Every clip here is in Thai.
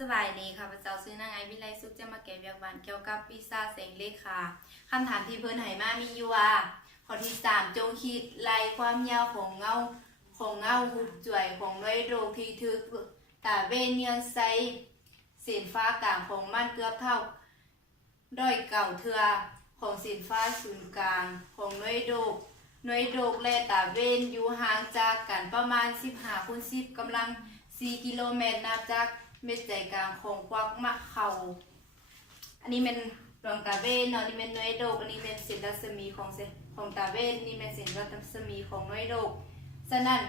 สบายดีค่ะพระเจ้าซื้อนางไอวิไลสุขจะมาแก้เวียกวันเกี่ยวกับปีศาจแสงเลขค่ะคำถามที่เพิ่นให้มามีอยู่ว่าข้อที่3จงคิดไล่ความยาวของเงาหุบจ่วยของด้วยโรคที่ทึกตาเวนยังไซเส้นฟ้ากลางของมันเกือบเท่าด้อยเก่าเทือของเส้นฟ้าศูนย์กลางของด้วยโรคและตาเวนอยู่ห่างจากกันประมาณ15 คูณ 10กำลัง4 กิโลเมตรนับจากเม็ดใจกลางของควักมะเขาอันนี้เป็นดวงตาเวนเนาะนี่เป็นน้อยโดกอันนี้เป็นเส้นรัศมีของตาเวนนี่เป็นเส้นรัศมีของน้อยโดกฉะนั้น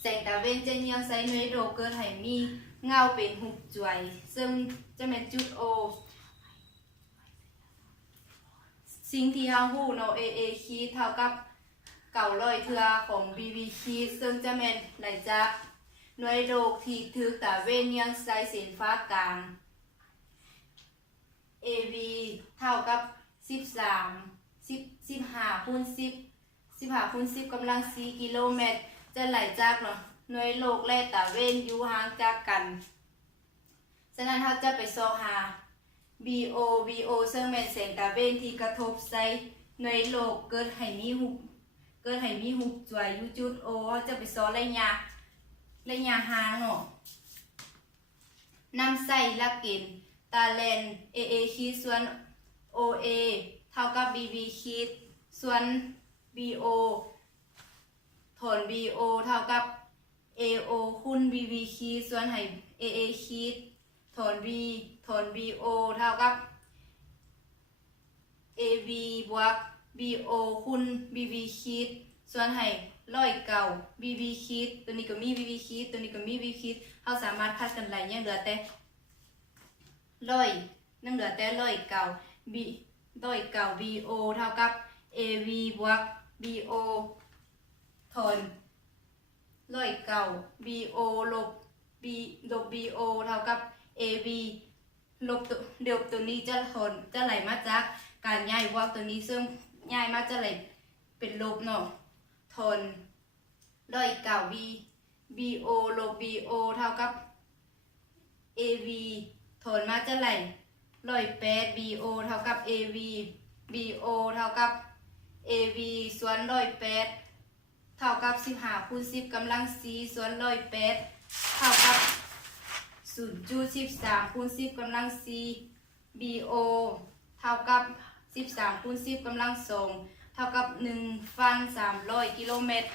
แสงตาเวนจะยังใช้น้อยโดกเกิดให้มีเงาเป็นหุบจ่วยซึ่งจะเป็นจุดโอสิ่งที่เฮาฮู้เนาะ AA คีย์เท่ากับ900เทื่อของ BB คีย์ซึ่งจะเป็นไหลจากหน่วยโรคที่ทึกตาเวนยังใส่เส้นฟ้ากลาง AV เท่ากับ15 คูณ 10กำลัง4 กิโลเมตรจะไหลจากเนาะหน่วยโรคและตาเวนอยู่ห่างจากกันฉะนั้นเราจะไปซอหา BO ซึ่งเป็นแสงตาเวนที่กระทบใส่หน่วยโรคเกิดให้มีหุบจ่วยอยู่จุด O จะไปซอระยะห่างเนาะนำใส่หลักเกณฑ์ตาเลน AA คีดส่วน OA เท่ากับ BB คีดส่วน BO ถอน BO เท่ากับ AO คูณ BB คีดส่วนให้ AA คีดถอน BO เท่ากับ AB บวก BO คูณ BB คีดส่วนให้109 BB คีดตัวนี้ก็มี BB คีดตัวนี้ก็มี BB คีดเราสามารถคัดกันได้ยังเหลือแต่109 BO เท่ากับ AV บวก BO ถอน109 BO ลบ BO เท่ากับ AV ลบตัวนี้จะไหลมาจากการย้ายบวกตัวนี้ซึ่งย้ายมาจะไหลเป็นลบเนาะถอน109 BO ลบ BO เท่ากับ AV ถอนมาจะไหล108 BO เท่ากับ AV BO เท่ากับ AV ส่วน108เท่ากับ15 คูณ 10กำลัง4ส่วน108เท่ากับ 0.13 คูณ 10กำลัง4 BO เท่ากับ13 คูณ 10กำลัง2เท่ากับ 1,300 กิโลเมตร